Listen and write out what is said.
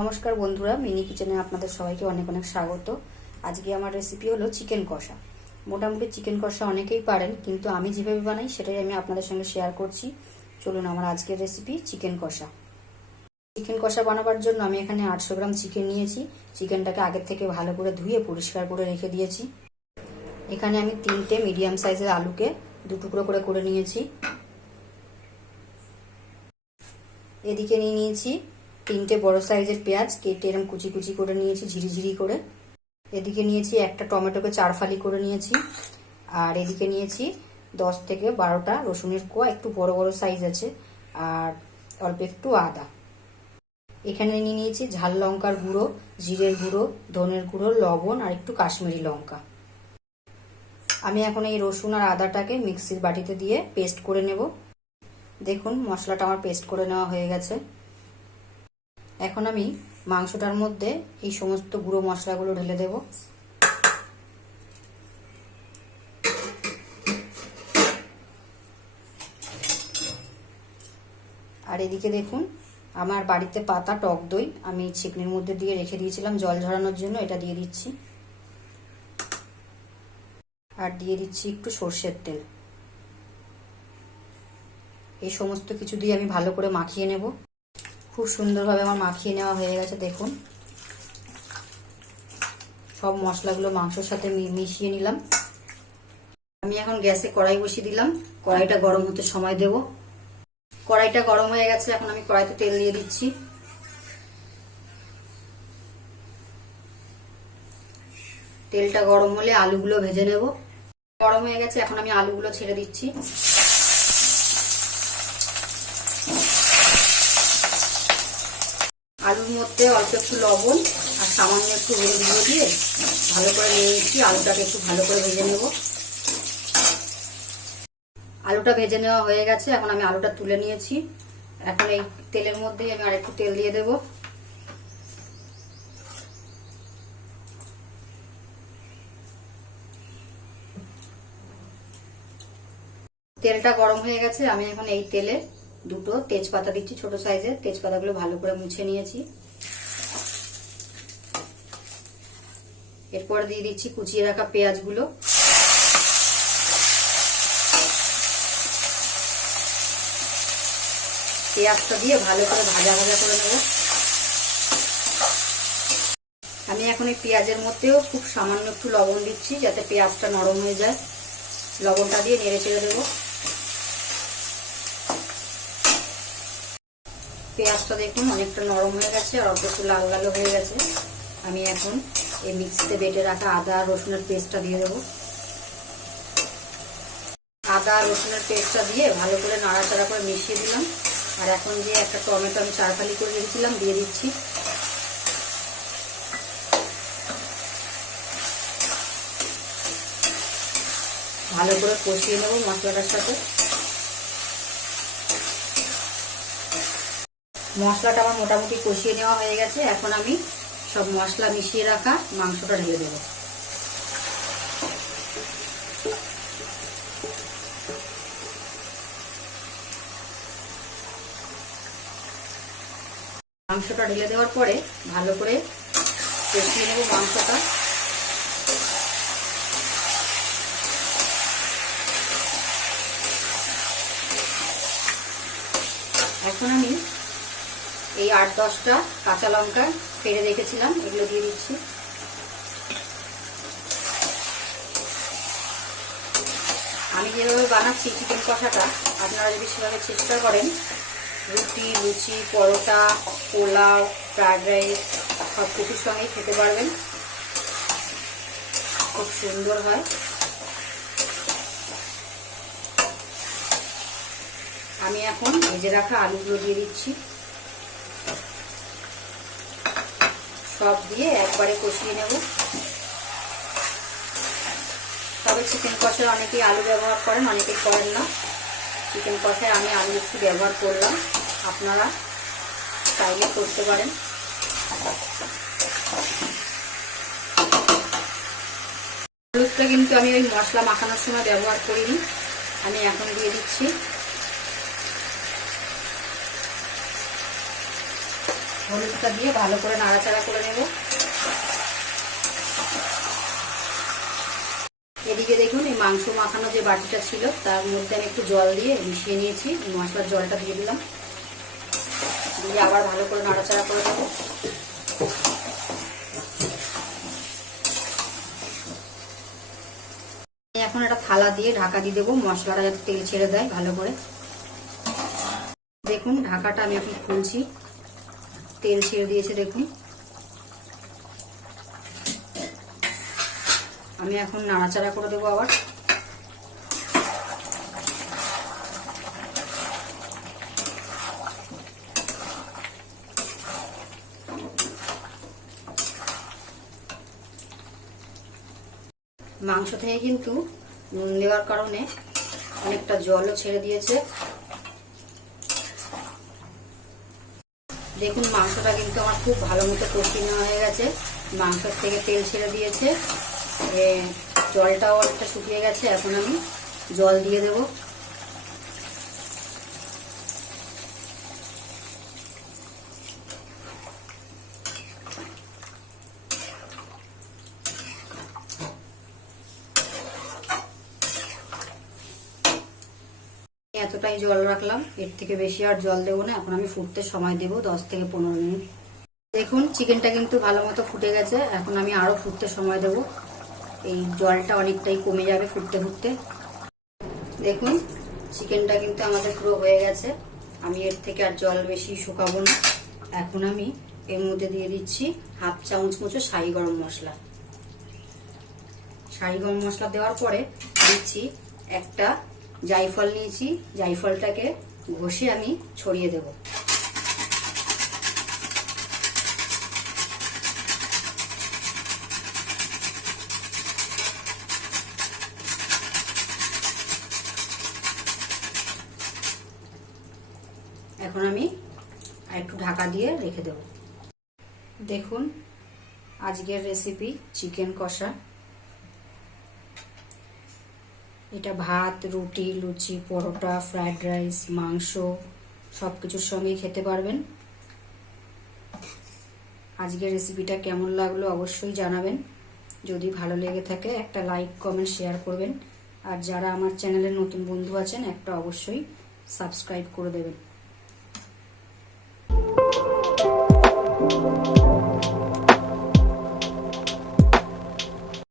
নমস্কার বন্ধুরা, মিনি কিচেনে আপনাদের সবাইকে অনেক অনেক স্বাগত। আজকে আমার রেসিপি হলো চিকেন কষা। মোটামুটি চিকেন কষা অনেকেই পারেন, কিন্তু আমি যেভাবে বানাই সেটাই আমি আপনাদের সঙ্গে শেয়ার করছি। চলুন আমার আজকের রেসিপি চিকেন কষা। চিকেন কষা বানাবার জন্য আমি এখানে আটশো গ্রাম চিকেন নিয়েছি। চিকেনটাকে আগের থেকে ভালো করে ধুয়ে পরিষ্কার করে রেখে দিয়েছি। এখানে আমি তিনটে মিডিয়াম সাইজের আলুকে দু টুকরো করে করে নিয়েছি। এদিকে নিয়ে নিয়েছি তিনটে বড় সাইজের পেঁয়াজ কেটে এরম কুচি কুচি করে নিয়েছি ঝিরিঝিরি করে। এদিকে নিয়েছি একটা টমেটোকে চার ফালি করে নিয়েছি। আর এদিকে নিয়েছি দশ থেকে বারোটা রসুনের কোয়া, একটু বড় বড় সাইজ আছে, আর অল্প একটু আদা। এখানে নিয়ে নিয়েছি ঝাল লঙ্কার গুঁড়ো, জিরের গুঁড়ো, ধনের গুঁড়ো, লবণ আর একটু কাশ্মীরি লঙ্কা। আমি এখন এই রসুন আর আদাটাকে মিক্সির বাটিতে দিয়ে পেস্ট করে নেব। দেখুন, মশলাটা আমার পেস্ট করে নেওয়া হয়ে গেছে। এখন আমি মাংসটার মধ্যে এই সমস্ত গুঁড়ো মশলাগুলো ঢেলে দেব। আর এদিকে দেখুন, আমার বাড়িতে পাতা, টক দই আমি চিকনির মধ্যে দিয়ে রেখে দিয়েছিলাম, জল ঝরানোর জন্য এটা দিয়ে দিচ্ছি। আর দিয়ে দিচ্ছি একটু সর্ষের তেল। এই সমস্ত কিছু দিয়ে আমি ভালো করে মাখিয়ে নেব। খুব সুন্দরভাবে আমার মাখিয়ে নেওয়া হয়ে গেছে, দেখুন। সব মশলাগুলো মাংসর সাথে মিশিয়ে নিলাম। আমি এখন গ্যাসে কড়াই বসিয়ে দিলাম। কড়াইটা গরম হতে সময় দেব। কড়াইটা গরম হয়ে গেছে, এখন আমি কড়াইতে তেল দিয়ে দিচ্ছি। তেলটা গরম হলে আলুগুলো ভেজে নেব। গরম হয়ে গেছে, এখন আমি আলুগুলো ছেড়ে দিচ্ছি। মধ্যে অল্প একটু লবণ আর সামান্য একটু হলুদ গুঁড়ো দিয়ে ভালো করে নিয়ে নিচ্ছি। আলুটাকে একটু ভালো করে ভেজে নেব। আলুটা ভেজে নেওয়া হয়ে গেছে। এখন আমি আলুটা তুলে নিয়েছি। এখন এই তেলের মধ্যেই আমি আরেকটু তেল দিয়ে দেব। তেলটা গরম হয়ে গেছে। আমি এখন এই তেলে দুটো তেজপাতা দিচ্ছি ছোট সাইজের। তেজপাতাগুলো ভালো করে মুছে নিয়েছি। এরপর দিয়ে দিচ্ছি কুচিয়ে রাখা পেঁয়াজগুলো। পেঁয়াজটা দিয়ে ভালো করে ভাজা ভাজা করে নেব। আমি এখন এই পেঁয়াজের মধ্যেও খুব সামান্য একটু লবণ দিচ্ছি যাতে পেঁয়াজটা নরম হয়ে যায়। লবণটা দিয়ে নেড়ে চেড়ে দেবো। পেঁয়াজটা দেখুন, অনেকটা নরম হয়ে গেছে আর অল্প একটু লাল লাল হয়ে গেছে। আমি এখন এই মিক্সিতে বেটে রাখা আদা আর রসুনের পেস্টটা দিয়ে দেবো। আদা আর রসুনের পেস্টটা দিয়ে ভালো করে নাড়াচাড়া করে মিশিয়ে দিলাম। আর এখন যে একটা টমেটো আমি চারফালি করে রেখেছিলাম, দিয়ে দিচ্ছি। ভালো করে কষিয়ে নেব মশলাটার সাথে। মশলাটা আমার মোটামুটি কষিয়ে নেওয়া হয়ে গেছে। এখন আমি সব মশলা মিশিয়ে রাখা মাংসটা ঢেলে দেব। মাংসটা ঢেলে দেওয়ার পরে ভালো করে কষিয়ে নেব মাংসটা। এখন আমি এই আট দশটা কাঁচা লঙ্কা ফেড়ে রেখেছিলাম, এগুলো দিয়ে দিচ্ছি। আমি যেভাবে বানাচ্ছি চিকেন কষাটা, আপনারা যদি সেভাবে চেষ্টা করেন, রুটি, লুচি, পরোটা, পোলাও ফ্রায়েড রাইস সব কিছুর সঙ্গেই খেতে পারবেন। খুব সুন্দর হয়। আমি এখন ভেজে রাখা আলুগুলো দিয়ে দিচ্ছি। সব দিয়ে একবারে কষিয়ে নেব। তবে চিকেন কষায় অনেকেই আলু ব্যবহার করেন, অনেকেই করেন না। চিকেন কষায় আমি আলু একটু ব্যবহার করলাম। আপনারা চাইলে করতে পারেন। হলুদটা কিন্তু আমি ওই মশলা মাখানোর সময় ব্যবহার করিনি। আমি এখন দিয়ে দিচ্ছি। হলুদটা দিয়ে ভালো করে নাড়াচাড়া করে নেব। এদিকে দেখুন, এই মাংস মাখানো যে বাটিটা ছিল, তার মধ্যে আমি একটু জল দিয়ে মিশিয়ে নিয়েছি, মশলার জলটা দিয়ে দিলাম। দিয়ে আবার ভালো করে নাড়াচাড়া করে দেবো এখন একটা থালা দিয়ে ঢাকা দিয়ে দেবো, মশলাটা যাতে তেল ছেড়ে দেয় ভালো করে। দেখুন, ঢাকাটা আমি এখন খুলছি। তেল ছেড়ে দিয়েছে, দেখুন। আমি এখন নাড়াচাড়া করে দেবো আবার। মাংস থেকে কিন্তু নুন দেওয়ার কারণে অনেকটা জলও ছেড়ে দিয়েছে। দেখুন, মাংসটা কিন্তু আমার খুব ভালো মতো কষিয়ে হয়ে গেছে। মাংসের থেকে তেল ছেড়ে দিয়েছে। জলটাও অনেকটা শুকিয়ে গেছে। এখন আমি জল দিয়ে দেব। এতটাই জল রাখলাম। এর থেকে বেশি আর জল দেবো না। এখন আমি ফুটতে সময় দেবো দশ থেকে পনেরো মিনিট। দেখুন, চিকেনটা কিন্তু ভালো মতো ফুটে গেছে। এখন আমি আরও ফুটতে সময় দেব। এই জলটা অনেকটাই কমে যাবে ফুটতে ফুটতে। দেখুন, চিকেনটা কিন্তু আমাদের পুরো হয়ে গেছে। আমি এর থেকে আর জল বেশি শুকাবো না। এখন আমি এর মধ্যে দিয়ে দিচ্ছি হাফ চামচ মতো শাহি গরম মশলা। শাহি গরম মশলা দেওয়ার পরে দিচ্ছি একটা জায়ফল নিয়েছি জায়ফলটাকে ঘষে আমি ছড়িয়ে দেবো। এখন আমি একটু ঢাকা দিয়ে রেখে দেব। দেখুন, আজকের রেসিপি চিকেন কষা। এটা ভাত, রুটি, লুচি, পরোটা ফ্রাইড রাইস মাংস সব কিছুর সঙ্গেই খেতে পারবেন। আজকের রেসিপিটা কেমন লাগল অবশ্যই জানাবেন। যদি ভালো লেগে থাকে, একটা লাইক কমেন্ট শেয়ার করবেন। আর যারা আমার চ্যানেলে নতুন বন্ধু আছেন, একটা অবশ্যই সাবস্ক্রাইব করে দেবেন।